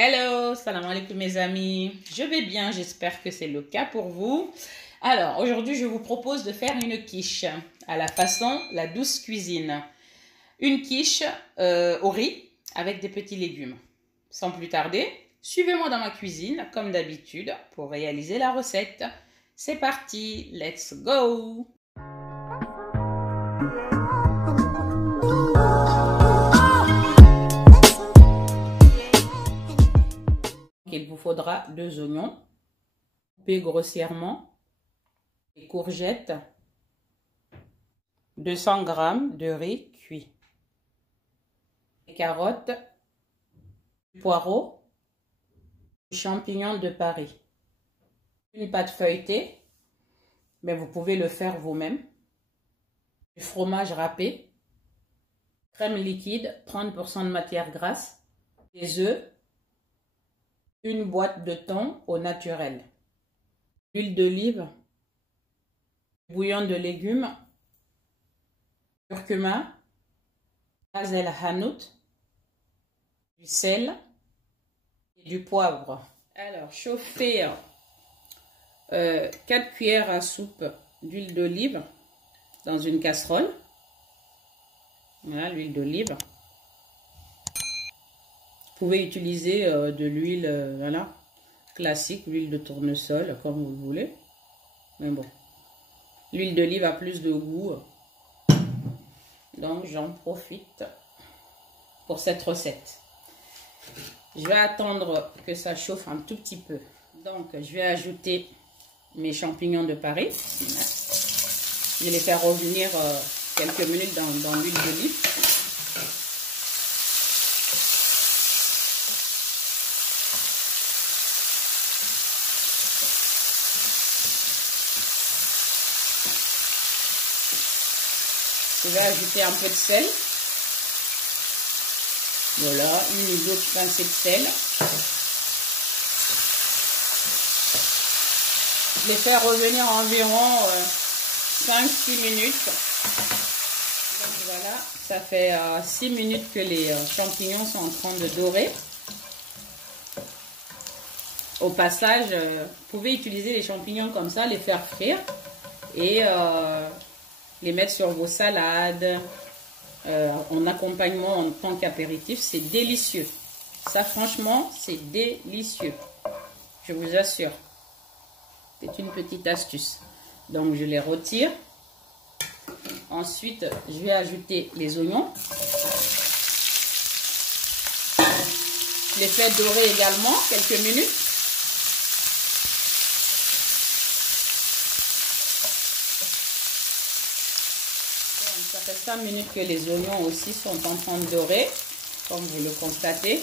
Hello, salam alaikum mes amis. Je vais bien, j'espère que c'est le cas pour vous. Alors, aujourd'hui, je vous propose de faire une quiche à la façon la douce cuisine. Une quiche au riz avec des petits légumes. Sans plus tarder, suivez-moi dans ma cuisine, comme d'habitude, pour réaliser la recette. C'est parti, let's go! Il vous faudra 2 oignons coupés grossièrement, des courgettes, 200 g de riz cuit, des carottes, du poireau, du champignon de Paris, une pâte feuilletée, mais vous pouvez le faire vous-même, du fromage râpé, crème liquide, 30% de matière grasse, des œufs, une boîte de thon au naturel, l'huile d'olive, bouillon de légumes, curcuma, ras el hanout, du sel et du poivre. Alors, chauffez 4 cuillères à soupe d'huile d'olive dans une casserole. Voilà l'huile d'olive. Vous pouvez utiliser de l'huile voilà, classique, l'huile de tournesol, comme vous le voulez. Mais bon, l'huile d'olive a plus de goût. Donc, j'en profite pour cette recette. Je vais attendre que ça chauffe un tout petit peu. Donc, je vais ajouter mes champignons de Paris. Je vais les faire revenir quelques minutes dans l'huile d'olive. Je vais ajouter un peu de sel. Voilà, une ou deux pincées de sel. Je les fais revenir environ 5-6 minutes. Donc voilà, ça fait 6 minutes que les champignons sont en train de dorer. Au passage, vous pouvez utiliser les champignons comme ça, les faire frire et les mettre sur vos salades, en accompagnement en tant qu'apéritif, c'est délicieux. Ça franchement, c'est délicieux. Je vous assure. C'est une petite astuce. Donc je les retire. Ensuite, je vais ajouter les oignons. Je les fais dorer également quelques minutes. Ça fait 5 minutes que les oignons aussi sont en train de dorer, comme vous le constatez.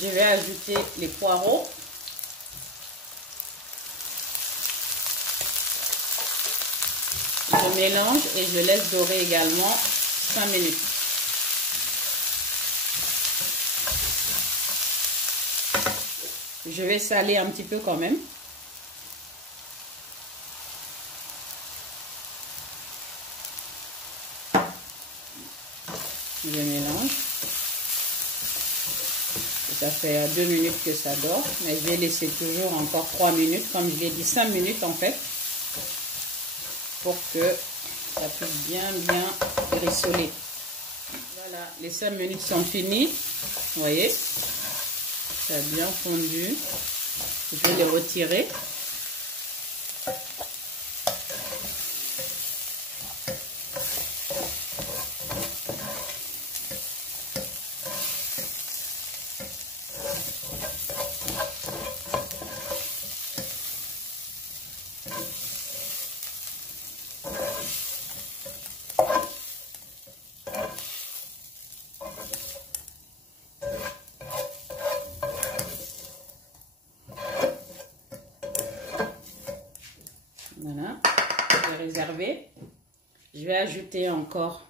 Je vais ajouter les poireaux. Je mélange et je laisse dorer également 5 minutes. Je vais saler un petit peu quand même. Je mélange. Ça fait 2 minutes que ça dort, mais je vais laisser toujours encore 3 minutes, comme je l'ai dit, 5 minutes en fait, pour que ça puisse bien rissoler. Voilà, les 5 minutes sont finies. Vous voyez, ça a bien fondu. Je vais les retirer. Voilà, je vais réserver. Je vais ajouter encore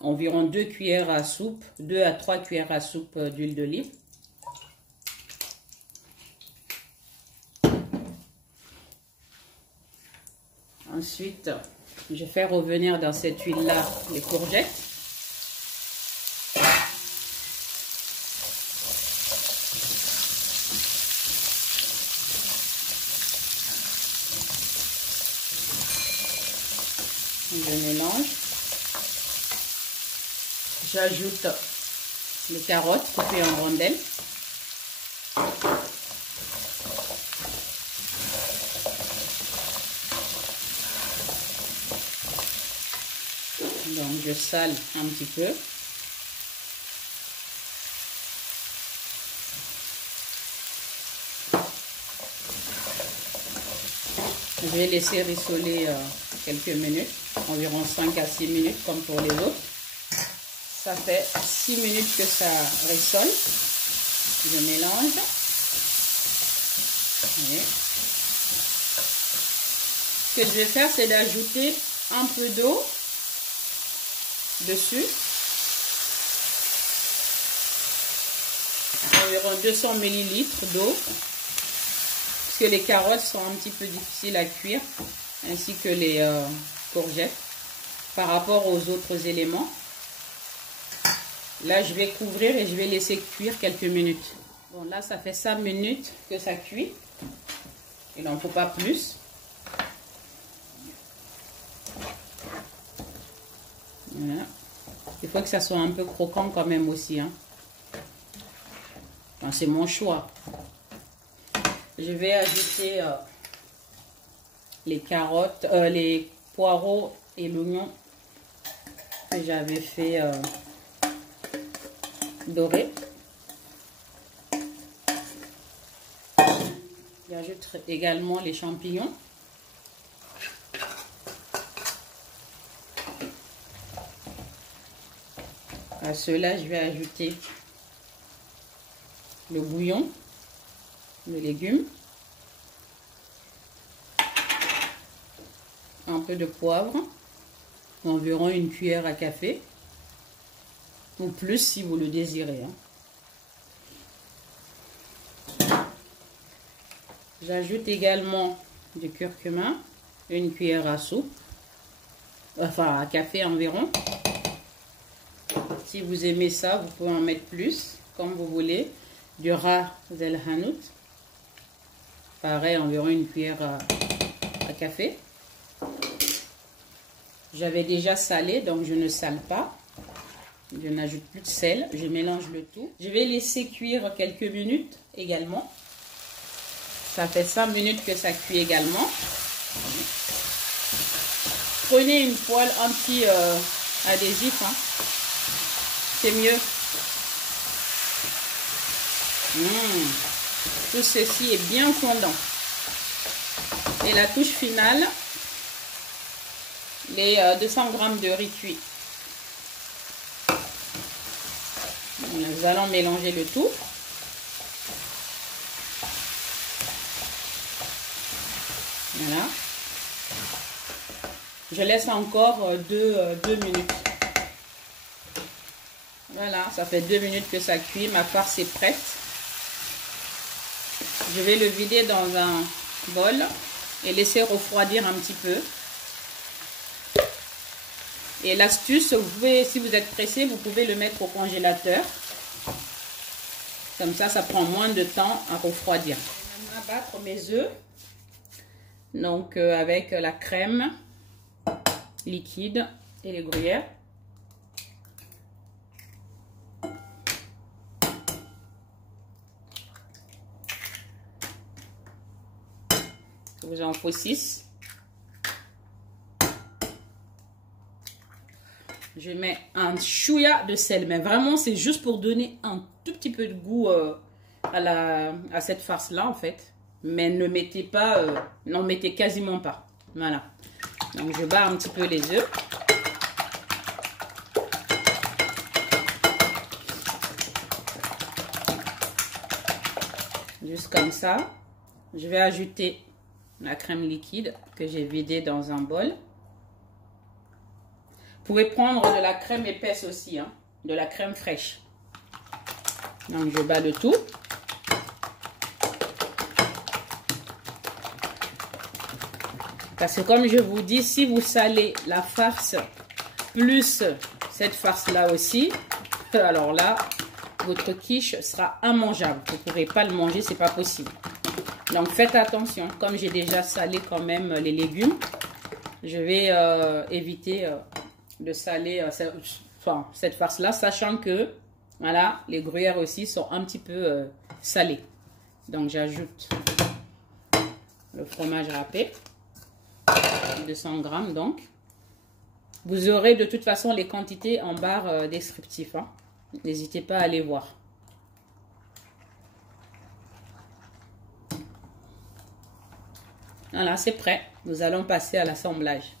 environ 2 cuillères à soupe, 2 à 3 cuillères à soupe d'huile d'olive. Ensuite, je fais revenir dans cette huile-là les courgettes. Je mélange. J'ajoute les carottes coupées en rondelles. Donc je sale un petit peu. Je vais laisser rissoler quelques minutes, environ 5 à 6 minutes comme pour les autres. Ça fait 6 minutes que ça rissole. Je mélange. Et ce que je vais faire, c'est d'ajouter un peu d'eau dessus. Environ 200 ml d'eau. Parce que les carottes sont un petit peu difficiles à cuire, ainsi que les courgettes, par rapport aux autres éléments. Là, je vais couvrir et je vais laisser cuire quelques minutes. Bon, là, ça fait 5 minutes que ça cuit. Il n'en faut pas plus. Voilà. Il faut que ça soit un peu croquant quand même aussi. Hein. Enfin, c'est mon choix. Je vais ajouter les carottes, les poireaux et l'oignon que j'avais fait dorer. J'ajoute également les champignons. À cela, je vais ajouter le bouillon, les légumes, un peu de poivre, environ une cuillère à café, ou plus si vous le désirez. J'ajoute également du curcuma, une cuillère à soupe, enfin à café environ. Si vous aimez ça, vous pouvez en mettre plus, comme vous voulez. Du ras el hanout, pareil, environ une cuillère à café. J'avais déjà salé, donc je ne sale pas. Je n'ajoute plus de sel, je mélange le tout. Je vais laisser cuire quelques minutes également. Ça fait 5 minutes que ça cuit également. Prenez une poêle anti-adhésif, hein. C'est mieux. Tout ceci est bien fondant. Et la touche finale, les 200 g de riz cuit. Nous allons mélanger le tout. Voilà. Je laisse encore 2 minutes. Voilà, ça fait 2 minutes que ça cuit. Ma farce est prête. Je vais le vider dans un bol et laisser refroidir un petit peu. Et l'astuce, vous pouvez, si vous êtes pressé, vous pouvez le mettre au congélateur. Comme ça prend moins de temps à refroidir. Je vais abattre mes œufs. Donc avec la crème liquide et les gruyères. Vous en faut 6. Je mets un chouïa de sel, mais vraiment c'est juste pour donner un tout petit peu de goût à cette farce là en fait. Mais ne mettez pas, n'en mettez quasiment pas. Voilà. Donc je bats un petit peu les œufs. Juste comme ça. Je vais ajouter la crème liquide que j'ai vidée dans un bol. Vous pouvez prendre de la crème épaisse aussi, hein, de la crème fraîche. Donc je bats le tout. Parce que comme je vous dis, si vous salez la farce plus cette farce-là aussi, alors là, votre quiche sera immangeable. Vous ne pourrez pas le manger, c'est pas possible. Donc faites attention. Comme j'ai déjà salé quand même les légumes, je vais éviter de saler cette farce-là, sachant que, voilà, les gruyères aussi sont un petit peu salées. Donc, j'ajoute le fromage râpé, 200 grammes donc. Vous aurez de toute façon les quantités en barre descriptif. Hein. N'hésitez pas à aller voir. Voilà, c'est prêt. Nous allons passer à l'assemblage.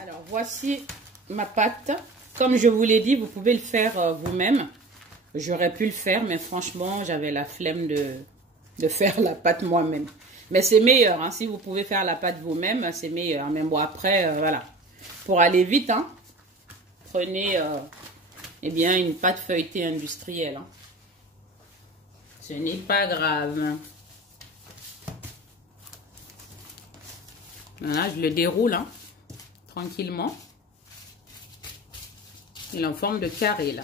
Alors, voici ma pâte. Comme je vous l'ai dit, vous pouvez le faire vous-même. J'aurais pu le faire, mais franchement, j'avais la flemme de faire la pâte moi-même. Mais c'est meilleur, hein. Si vous pouvez faire la pâte vous-même, c'est meilleur. Mais bon, après, voilà. Pour aller vite, hein, prenez eh bien, une pâte feuilletée industrielle. Hein. Ce n'est pas grave. Voilà, je le déroule hein, tranquillement. Il est en forme de carré, là.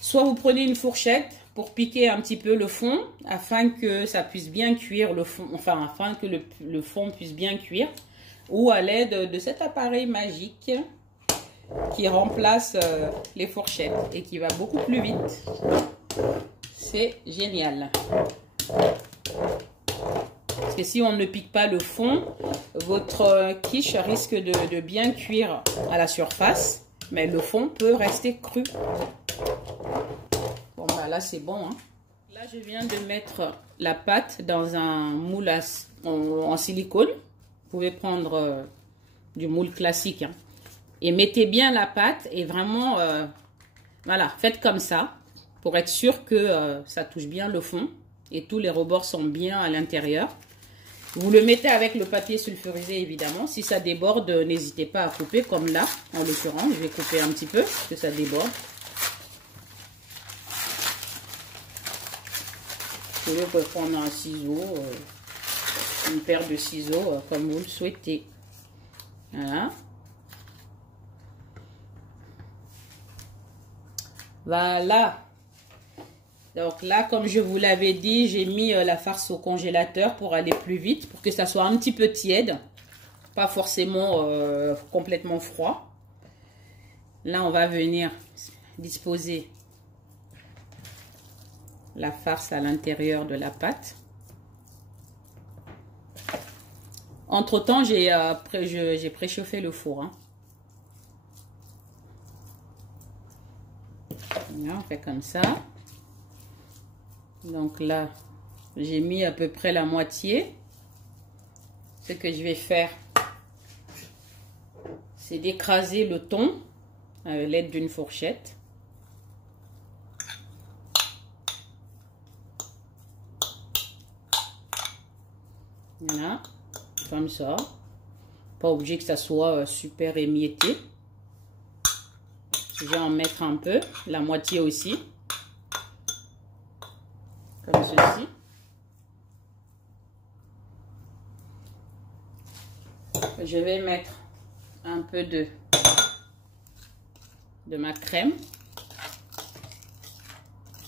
Soit vous prenez une fourchette pour piquer un petit peu le fond afin que ça puisse bien cuire le fond, enfin afin que le fond puisse bien cuire, ou à l'aide de cet appareil magique qui remplace les fourchettes et qui va beaucoup plus vite. C'est génial. Parce que si on ne pique pas le fond, votre quiche risque de bien cuire à la surface, mais le fond peut rester cru. Bon, bah là, c'est bon. Hein. Là, je viens de mettre la pâte dans un moule en silicone. Vous pouvez prendre du moule classique. Hein. Et mettez bien la pâte et vraiment, voilà, faites comme ça pour être sûr que ça touche bien le fond et tous les rebords sont bien à l'intérieur. Vous le mettez avec le papier sulfurisé, évidemment. Si ça déborde, n'hésitez pas à couper, comme là, en l'occurrence. Je vais couper un petit peu, parce que ça déborde. Vous pouvez prendre un ciseau, une paire de ciseaux, comme vous le souhaitez. Voilà. Voilà. Donc là, comme je vous l'avais dit, j'ai mis la farce au congélateur pour aller plus vite, pour que ça soit un petit peu tiède, pas forcément complètement froid. Là, on va venir disposer la farce à l'intérieur de la pâte. Entre-temps, j'ai préchauffé le four. Hein. Là, on fait comme ça. Donc là, j'ai mis à peu près la moitié. Ce que je vais faire, c'est d'écraser le thon à l'aide d'une fourchette. Voilà, comme ça. Pas obligé que ça soit super émietté. Je vais en mettre un peu, la moitié aussi. Comme ceci. Je vais mettre un peu de ma crème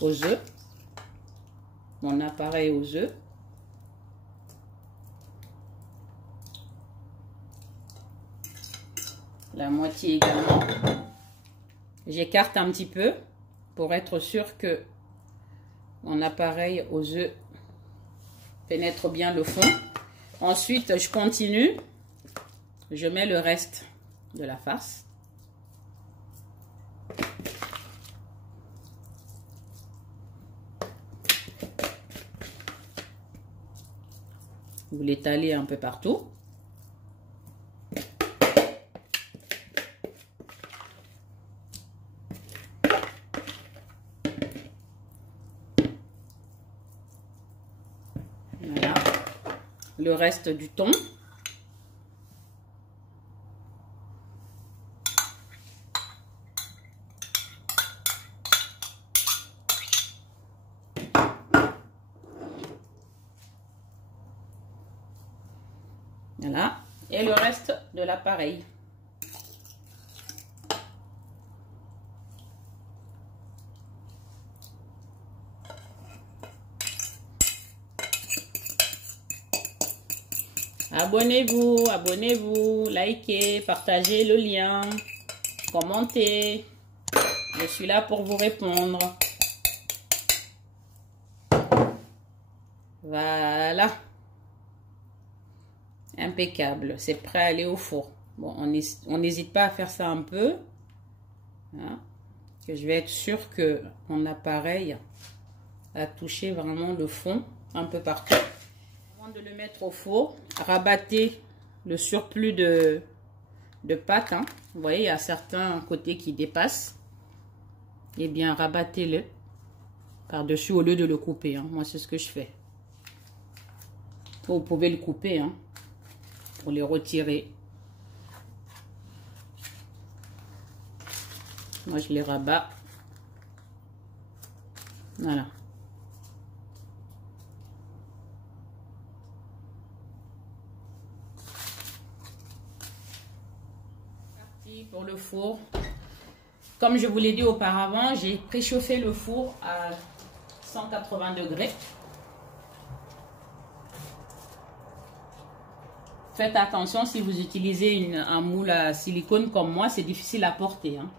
aux œufs. Mon appareil aux œufs. La moitié également. J'écarte un petit peu pour être sûr que mon appareil aux œufs pénètre bien le fond. Ensuite, je continue. Je mets le reste de la farce. Vous l'étalez un peu partout. Voilà. Le reste du thon. Voilà. Et le reste de l'appareil. Abonnez-vous, abonnez-vous, likez, partagez le lien, commentez. Je suis là pour vous répondre. Voilà. Impeccable. C'est prêt à aller au four. Bon, on n'hésite pas à faire ça un peu. Hein, que je vais être sûre que mon appareil a touché vraiment le fond un peu partout. Avant de le mettre au four, rabattez le surplus de pâte. Hein. Vous voyez, il y a certains côtés qui dépassent. Eh bien, rabattez-le par-dessus au lieu de le couper. Hein. Moi, c'est ce que je fais. Vous pouvez le couper hein, pour les retirer. Moi, je les rabats. Voilà. Parti pour le four. Comme je vous l'ai dit auparavant, j'ai préchauffé le four à 180 degrés. Faites attention si vous utilisez un moule à silicone comme moi, c'est difficile à porter. Hein.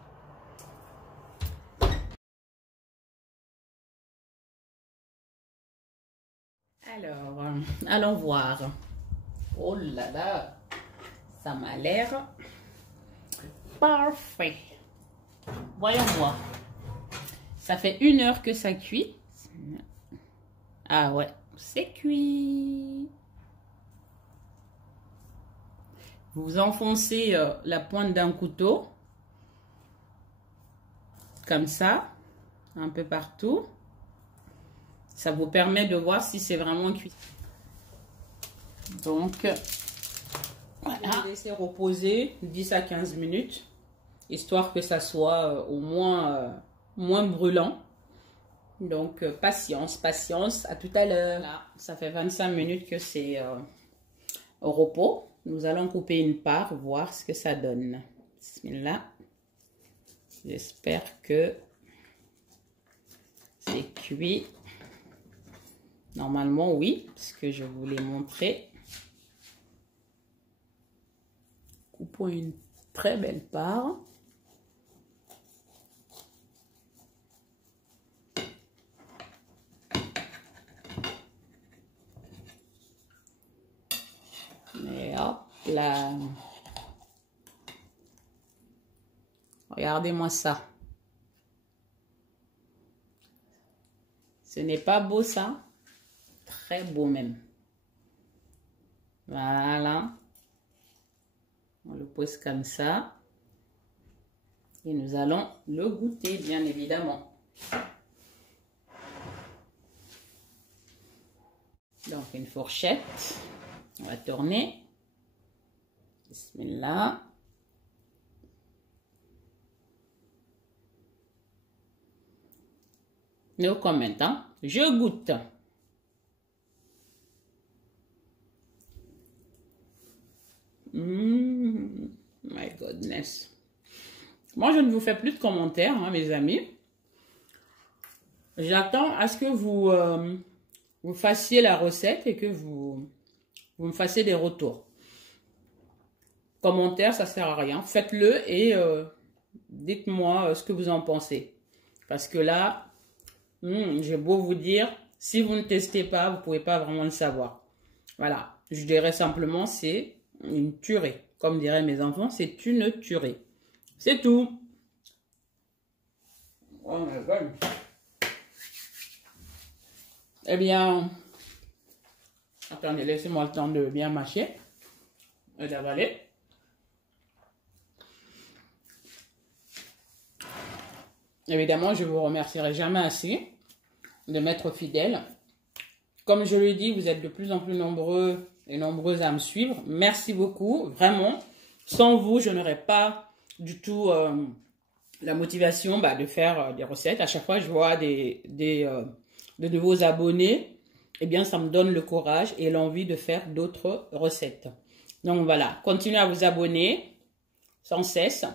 Alors, allons voir. Oh là là, ça m'a l'air parfait. Voyons voir. Ça fait 1 heure que ça cuit. Ah ouais, c'est cuit. Vous enfoncez la pointe d'un couteau. Comme ça. Un peu partout. Ça vous permet de voir si c'est vraiment cuit. Donc, voilà. Laissez reposer 10 à 15 minutes. Histoire que ça soit au moins moins brûlant. Donc, patience, patience. À tout à l'heure. Voilà. Ça fait 25 minutes que c'est au repos. Nous allons couper une part, voir ce que ça donne. Bismillah. J'espère que c'est cuit. Normalement, oui, parce que je vous l'ai montré. Coupons une très belle part. Et hop là. Regardez-moi ça. Ce n'est pas beau ça? Très beau même. Voilà. On le pose comme ça. Et nous allons le goûter, bien évidemment. Donc, une fourchette. On va tourner. Bismillah. No comment, hein? Je goûte. My goodness. Moi, je ne vous fais plus de commentaires, hein, mes amis. J'attends à ce que vous fassiez la recette et que vous me fassiez des retours. Commentaires, ça sert à rien. Faites-le et dites-moi ce que vous en pensez. Parce que là, j'ai beau vous dire, si vous ne testez pas, vous ne pouvez pas vraiment le savoir. Voilà. Je dirais simplement, c'est une tuerie. Comme diraient mes enfants, c'est une tuerie. C'est tout. Oh my God. Eh bien, attendez, laissez-moi le temps de bien mâcher et d'avaler. Évidemment, je vous remercierai jamais assez de m'être fidèle. Comme je le dis, vous êtes de plus en plus nombreux et nombreuses à me suivre. Merci beaucoup, vraiment. Sans vous, je n'aurais pas du tout la motivation de faire des recettes. À chaque fois, je vois de nouveaux abonnés. Eh bien, ça me donne le courage et l'envie de faire d'autres recettes. Donc voilà, continuez à vous abonner sans cesse.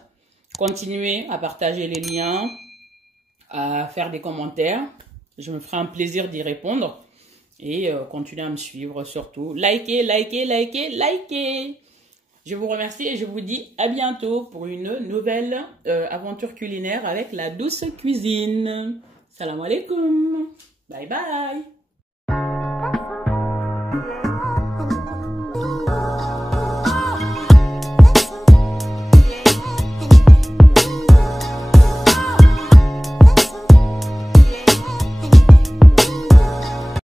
Continuez à partager les liens, à faire des commentaires. Je me ferai un plaisir d'y répondre. Et continuez à me suivre surtout. Likez, likez, likez, likez. Je vous remercie et je vous dis à bientôt pour une nouvelle aventure culinaire avec la douce cuisine. Salam alaikum. Bye bye.